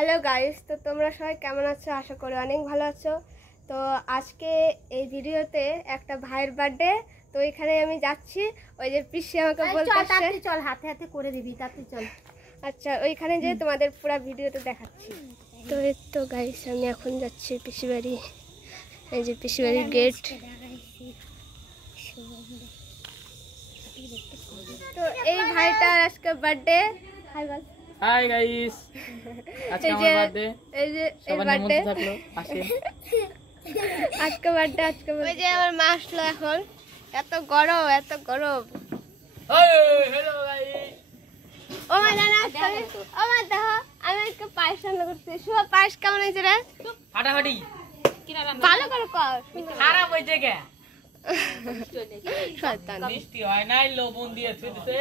Hello guys, তো তোমরা সবাই কেমন আছো? আশা করি অনেক ভালো আছো। তো আজকে এই ভিডিওতে একটা ভাইয়ের বার্থডে, তো এখানে আমি যাচ্ছি। ওই যে পিসি আমাকে বলতেছে চল হাতে হাতে করে দিবি, তাতে চল। আচ্ছা, ওইখানে যে তোমাদের পুরো ভিডিওতে দেখাচ্ছি। তো এই তো গাইস, আমি এখন যাচ্ছি পিসি বাড়ি। এই যে পিসি বাড়ির গেট। তো এই ভাইটার আজকে বার্থডে। হাই বল। হাই গাইস, আজকে আমার বার্থডে। এই যে সবার নিমন্ত্রণ থাকলো, আসেন। আজকে বার্থডে, আজকে ওই যে আমার মা আসলো এখন। এত গরম, এত গরম। Hello guys. ও মা জানা, ও মা দেখো, আমি আজকে পায়েস রান্না করছি। শুভ, পায়েস কেমন হয়েছে রে? ফাটাফাটি। ভালো করে কর। খারাপ হয়েছে কে? শয়তান, মিষ্টি হয় নাই, লবণ দিয়ে দিতে।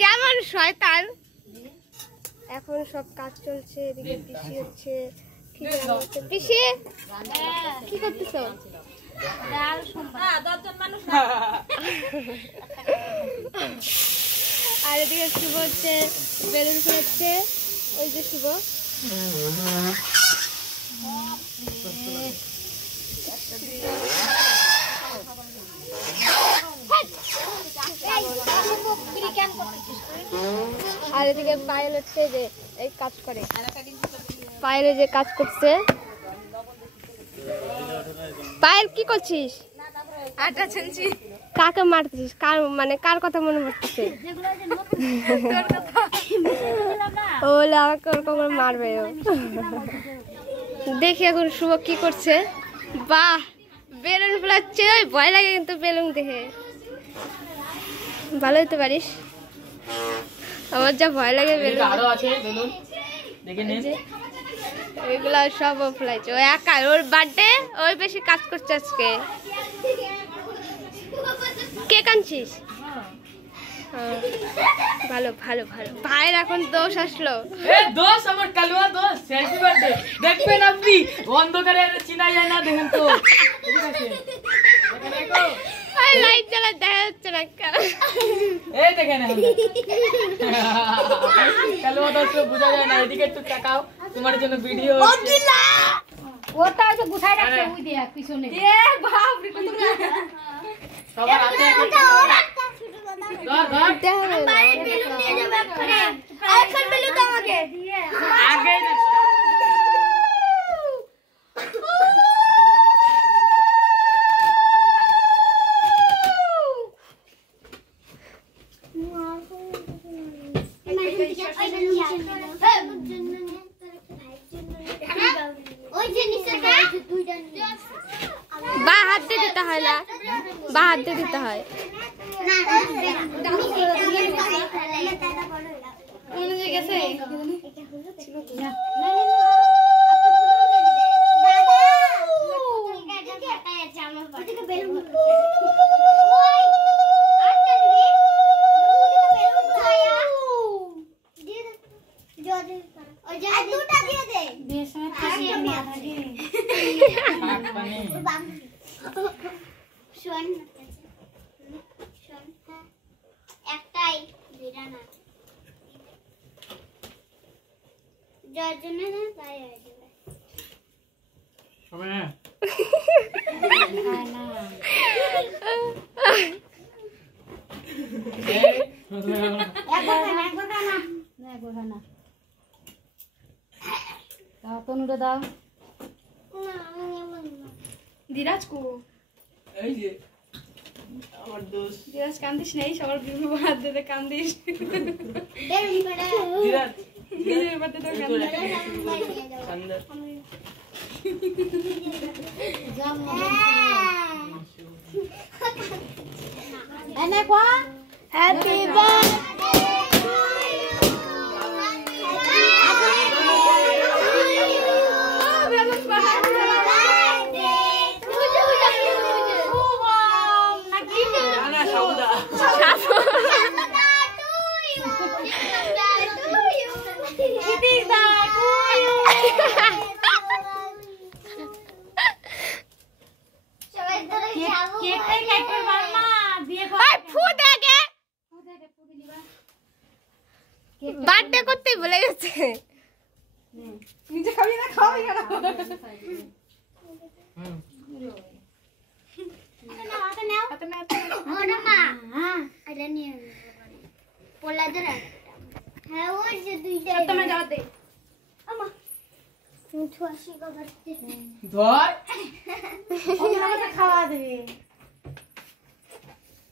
কেমন শয়তান। এখন সব কাজ চলছে, এদিকে পিসি হচ্ছে। পিসি কি করতেছো? আর এদিকে শুভ হচ্ছে, বেলুন ফেলছে। ওই যে শুভ। আর এদিকে পায়েল হচ্ছে যে এই কাজ করে, পায়েলে যে কাজ করছে। পায়েল কি করছিস? আটা ছেনছি। কাকে মারতেছিস? কার মানে কার কথা মনে পড়তেছে? ওলে আমাকে ওরকম করে মারবে ও। দেখি এখন শুভ কি করছে। বাহ, বেলুন ফোলাচ্ছে। ভয় লাগে কিন্তু বেলুন দেখে। ভালো হতে পারিস। আমার যা ভয় লাগে বেলুন। আরো আছে বেলুন, দেখে নিন। এগুলা সব ও ফোলাইছে। ও একা, ওর বার্থডে, ওই বেশি কাজ করছে আজকে। কে কানছিস? ভালো ভালো ভালো। ভাইয়ের এখন দোষ আসলো। দোষ আমার কালুয়া দোষ। সেলফি বার্থডে দেখবেন আপনি, অন্ধকারে চিনা যায় না। দেখেন তো, লাইট জ্বালা দেখা যাচ্ছে না। এই দেখেন কালুয়া দোষ বোঝা যায় না। এদিকে একটু তাকাও, তোমার জন্য ভিডিও। ওটা হচ্ছে গুছাই রাখছে ওই দেখ পিছনে। এ বাপ রে, কত সবার হাতে ধর ধর। বাইরে বেলুন নিয়ে যাবে এক্ষুনি। আরেকখান বেলুন দাও আমাকে। আগে না। বা হাত দিয়ে দিতে হয় না, বা হাত দিয়ে দিতে হয়। একটাই দুইটা না, যার জন্য না তাই হয়ে যাবে। তনুটা দাও। দিরাজ কো, এই যে আমার দোষ। দিরাজ কান্দিস নেই, সবার বিভিন্ন হাত দিতে কান্দিস। ধীরাজ নিজের বাড়িতে তো কান্দিস। সুন্দর। এনে কো হ্যাপি বার্থডে। বার্থডে করতে ভুলে গেছে। নিজে খাবি না খাওয়াবি কেন? হুম। ওটা মা এটা নিয়ে পোলা ধরে হ্যাঁ ওই যে দুইটা তোমার যাওয়া দে। আমা তুমি ছুয়াশি করতে ধর ওগুলোকে খাওয়া দেবে।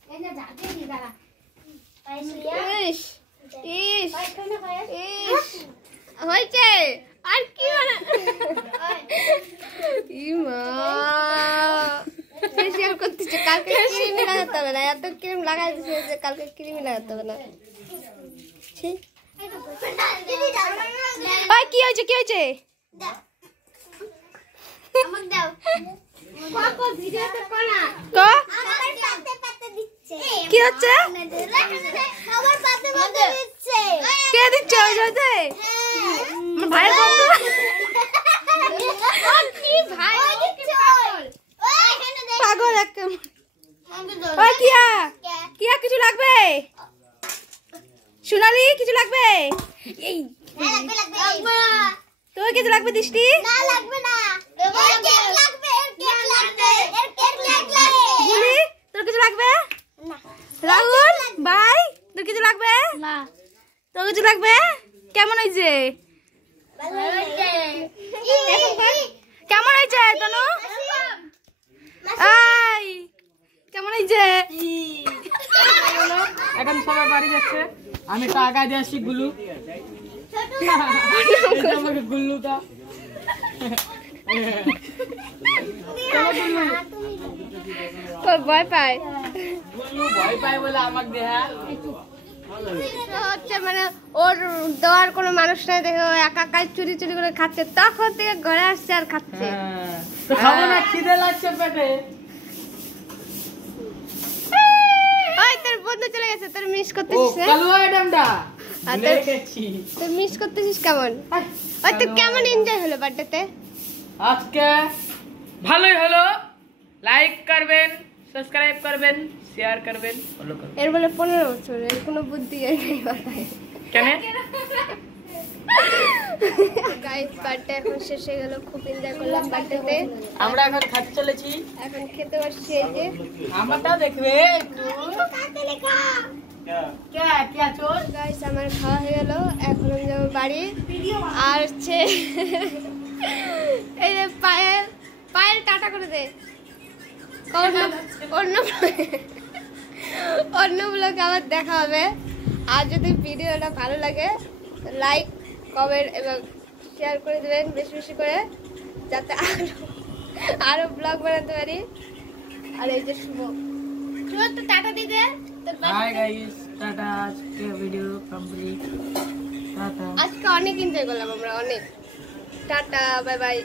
এই না যাতে দি দাঁড়া। পাইছিয়া ইস ইস পাইছনা পাইছ ইস হয়েছে আর কি মানে ইমা ফেসিয়াল করতেছে কালকে ক্রিম লাগাতে হবে না এত ক্রিম লাগাই দিছে যে কালকে ক্রিম লাগাতে হবে না ছি দিদি দাও ভাই কি হয়েছে আমাকে দাও কোকো ভিডিওতে কোনা কো আমার পাতে পাতে দিচ্ছে কি হচ্ছে আমার পাতে পাতে দিচ্ছে কে দিচ্ছে ওই জয়তে হ্যাঁ আমার ভাইয়ের বন্ধু কি ভাই দিচ্ছে ওই এখানে দেখ পাগল একটা আমাকে দাও ওই কিয়া কিছু লাগবে সোনালি কিছু লাগবে এই লাগবে লাগবে তোর কিছু লাগবে দৃষ্টি না লাগবে না ওই কেক লাগবে কেক লাগবে কেক লাগবে গুলি তোর কিছু লাগবে না রাহুল ভাই তোর কিছু লাগবে না। তোর কিছু লাগবে কেমন হয়েছে কেমন হয়েছে তনু এই কেমন হয়েছে এখন সবাই বাড়ি যাচ্ছে আমি তো আগায় দিয়ে আসি গুলু এটা আমাকে গুল্লুটা ভয় পায় গুল্লু ভয় পায় বলে আমাকে দেহা তো হচ্ছে মানে ওর দেওয়ার কোনো মানুষ নাই দেখে ও একা একাই চুরি চুরি করে খাচ্ছে তখন থেকে ঘরে আসছে আর খাচ্ছে তো খাবো না খিদে লাগছে পেটে ওই তোর বন্ধু চলে গেছে তোর মিস ও করতেছিস না? কালুয়া ম্যাডামটা আর ভুলে তোর- গেছি তুই মিস করতেছিস কেমন ওই তোর কেমন এনজয় হলো বার্থডেতে আজকে ভালোই হলো লাইক করবেন সাবস্ক্রাইব করবেন শেয়ার করবেন ফলো করবেন এর বলে 15 বছর এর কোনো বুদ্ধি নেই মাথায় কেন গাইস বার্থডে এখন শেষ হয়ে গেল খুব এনজয় করলাম বার্থডেতে আমরা এখন খাতে চলেছি এখন খেতে পারছি এই যে আমারটা দেখবে একটু কে কে চোর গাইস আমার খাওয়া হয়ে গেল এখন আমি যাবো বাড়ি আর হচ্ছে এই যে পায়েল টাটা করে দে অন্য ব্লগে আবার দেখা হবে আর যদি ভিডিওটা ভালো লাগে লাইক কমেন্ট এবং শেয়ার করে দেবেন বেশি বেশি করে যাতে আরো ব্লগ বানাতে পারি আর এই যে শুভ তো টাটা দিতে হাই গাইস টাটা আজকে ভিডিও কমপ্লিট টাটা আজকে অনেক এনজয় করলাম আমরা অনেক টাটা বাই বাই